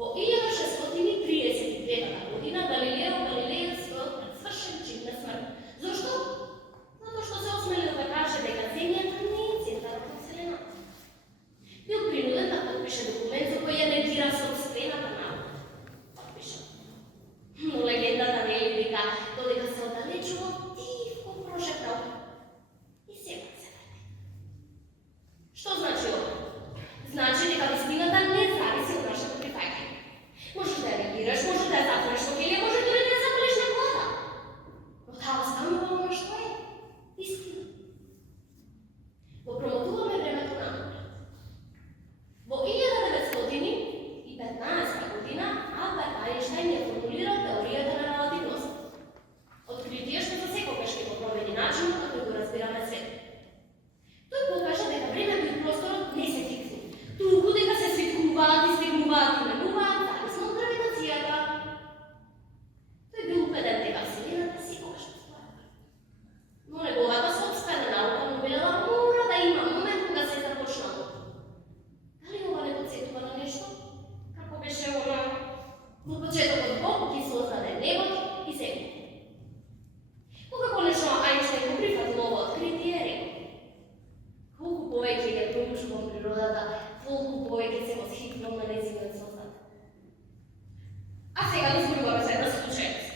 Во 1639 година Галилео Галилеј свршен чин на смрт. Зошто? Затоа што се осмелил да каже дека Земјата не е центарот на Вселената. Бил принуден да подпише документ за кој ја негира собствената наука. Подпишал. Но легендата вели дека додека се оддалечува, тихо прошептал и сепак се врати. Што значи ова? Значи дека вистината не зависи од нашето прифаќање. Можеш да ја негираш, можеш да ја затвориш во келија, може дори да ја запалиш на вода. Но таа останува она што е вистина. Го промотуваме времето напред. Во 1915 година Алберт Ајнштајн ја формулирал теоријата на релативност. Откритие што засекогаш ќе го промени начинот на кој го разбираме свет. Тој покажа дека времето и просторот не се фиксни, туку дека се свиткуваат, истегнуваат и менуваат зависно од гравитацијата. Тој бил убеден дека Вселената секогаш постои. Но неговата сопствена наука му велела мора да има момент кога се започнало. Дали ова не подсетува на нешто? Како беше она? Во почетокот Бог ги создаде небото и земјата. Кога конечно Ајнштајн го прифатил ова откритие, рекол: колку повеќе ја проучувам природата, толку повеќе се восхитувам на нејзиниот создател. А сега да зборуваме за една случајност.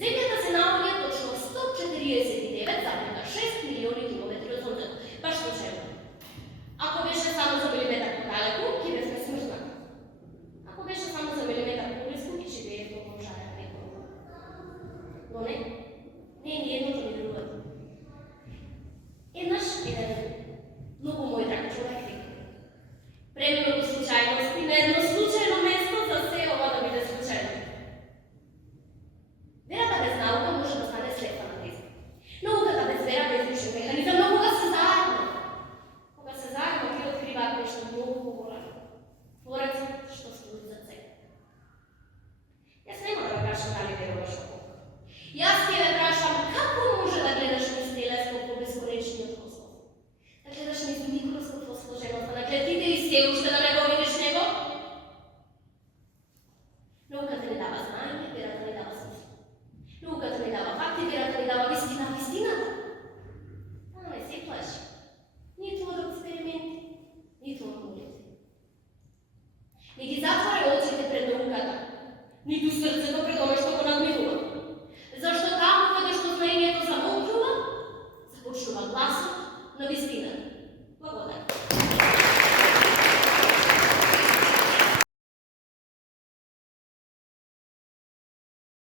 Земјата се наоѓа точно 149,6 милиони километри од сонцето, баш случајно. Ако беше само за милиметар подалеку, ќе бевме смртнати. Ако беше само за милиметар поблиску, ќе живеевме во жарен некој. Но не, не е ни едното ни другото. Еднаш еден многу мој драг човек рекол: премногу случајности на едно случајно место за се ова да биде случајно. Верата без наука може да стане слепа на теза. Науката без вера е излишен механизам, но кога се заедно, ќе откриваат нешто многу поголемо. Творецот што стои зад себе. Јас нема да прашам дали веруваш во Бог. Јас ќе ве прашам како може да гледаш низ телескоп во бесконечниот космос. Да гледаш низ микроскоп во сложеноста на клетите и се уште да не го видиш него? Науката ни дава знаење, верата ни дава смисла. Науката ни дава факти, верата ни дава вистина, вистината. Не се плаши. Ниту од експерименти, ниту од молитви. Не ги затварај очите пред науката, ниту срцето пред оно што го надминува.